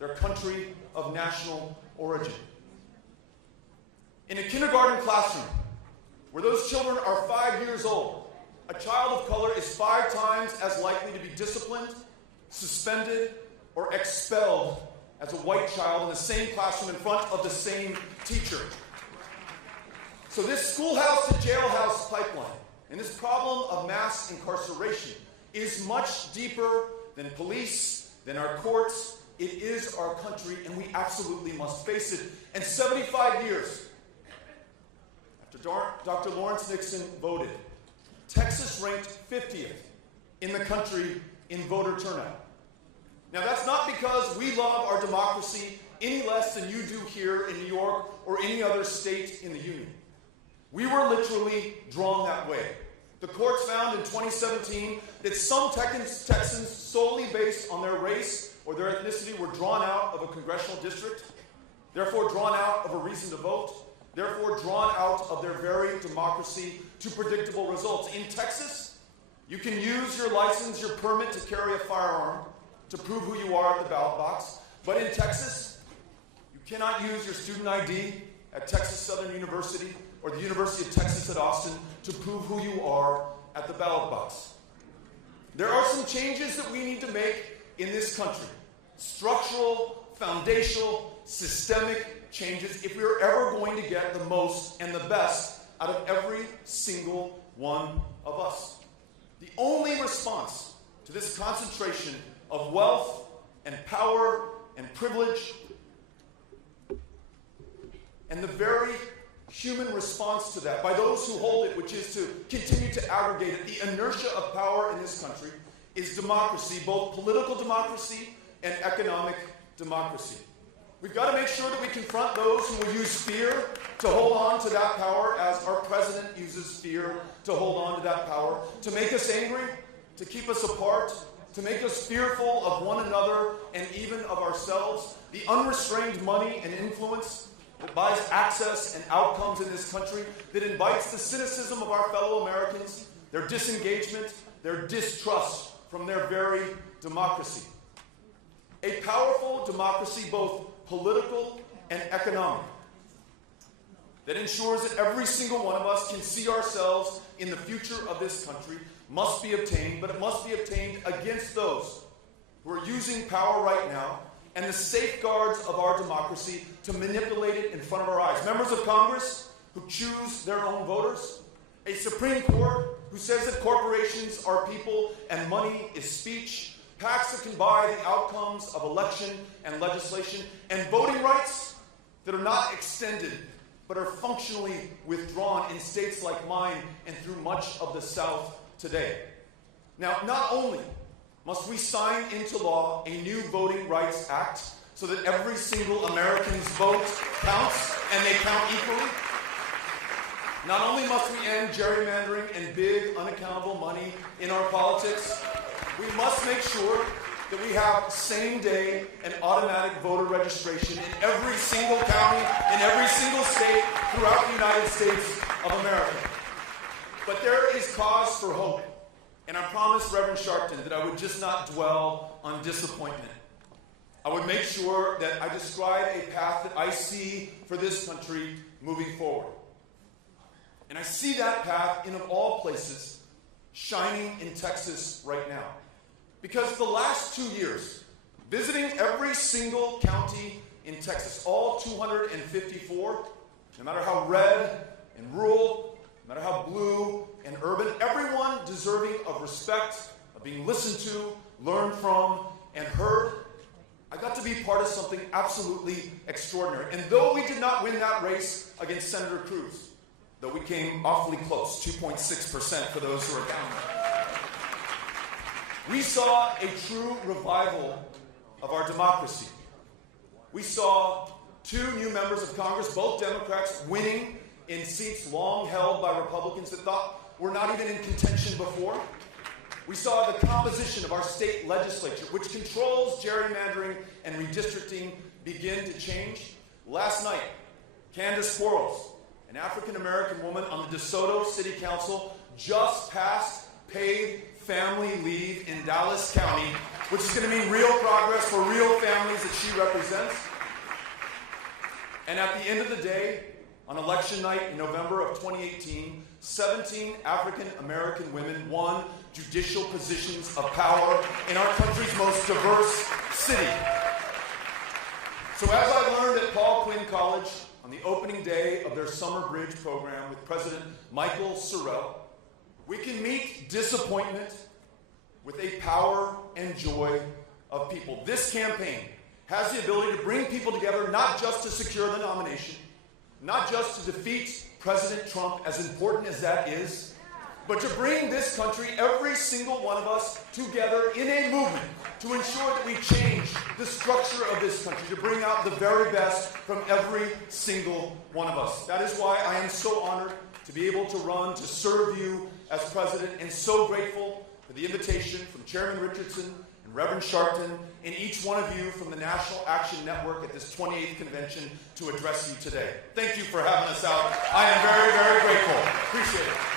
their country of national origin. In a kindergarten classroom, where those children are 5 years old, a child of color is 5 times as likely to be disciplined, suspended, or expelled as a white child in the same classroom in front of the same teacher. So this schoolhouse to jailhouse pipeline and this problem of mass incarceration is much deeper than police, than our courts. It is our country, and we absolutely must face it. And 75 years after Dr. Lawrence Nixon voted, Texas ranked 50th in the country in voter turnout. Now, that's not because we love our democracy any less than you do here in New York or any other state in the Union. We were literally drawn that way. The courts found in 2017 that some Texans solely based on their race or their ethnicity were drawn out of a congressional district, therefore drawn out of a reason to vote, therefore drawn out of their very democracy to predictable results. In Texas, you can use your license, your permit to carry a firearm to prove who you are at the ballot box. But in Texas, you cannot use your student ID at Texas Southern University or the University of Texas at Austin to prove who you are at the ballot box. There are some changes that we need to make in this country. Structural, foundational, systemic changes if we are ever going to get the most and the best out of every single one of us. The only response to this concentration of wealth and power and privilege, and the very human response to that by those who hold it, which is to continue to aggregate it, the inertia of power in this country, is democracy, both political democracy and economic democracy. We've got to make sure that we confront those who will use fear to hold on to that power, as our president uses fear to hold on to that power, to make us angry, to keep us apart, to make us fearful of one another and even of ourselves. The unrestrained money and influence that buys access and outcomes in this country, that invites the cynicism of our fellow Americans, their disengagement, their distrust from their very democracy. A powerful democracy, both political and economic, that ensures that every single one of us can see ourselves in the future of this country, must be obtained, but it must be obtained against those who are using power right now and the safeguards of our democracy to manipulate it in front of our eyes. Members of Congress who choose their own voters, a Supreme Court who says that corporations are people and money is speech, PACs that can buy the outcomes of election and legislation, and voting rights that are not extended but are functionally withdrawn in states like mine and through much of the South today. Now, not only must we sign into law a new Voting Rights Act so that every single American's vote counts and they count equally, not only must we end gerrymandering and big unaccountable money in our politics, we must make sure that we have same-day and automatic voter registration in every single county, in every single state throughout the United States of America. But there is cause for hope. And I promised Reverend Sharpton that I would just not dwell on disappointment. I would make sure that I describe a path that I see for this country moving forward. And I see that path in, of all places, shining in Texas right now. Because the last 2 years, visiting every single county in Texas, all 254, no matter how red and rural, no matter how blue and urban, everyone deserving of respect, of being listened to, learned from, and heard, I got to be part of something absolutely extraordinary. And though we did not win that race against Senator Cruz, though we came awfully close, 2.6% for those who are counting, we saw a true revival of our democracy. We saw 2 new members of Congress, both Democrats, winning in seats long held by Republicans that thought were not even in contention before. We saw the composition of our state legislature, which controls gerrymandering and redistricting, begin to change. Last night, Candace Quarles, an African-American woman on the DeSoto City Council, just passed paid family leave in Dallas County which is going to mean real progress for real families that she represents. And at the end of the day, on election night in November of 2018, 17 African American women won judicial positions of power in our country's most diverse city. So as I learned at Paul Quinn College on the opening day of their Summer Bridge program with President Michael Sorrell, we can meet disappointment with a power and joy of people. This campaign has the ability to bring people together, not just to secure the nomination, not just to defeat President Trump, as important as that is, but to bring this country, every single one of us, together in a movement to ensure that we change the structure of this country, to bring out the very best from every single one of us. That is why I am so honored to be able to run to serve you as president, and so grateful for the invitation from Chairman Richardson and Reverend Sharpton and each one of you from the National Action Network at this 28th convention to address you today. Thank you for having us out. I am very, very grateful. Appreciate it.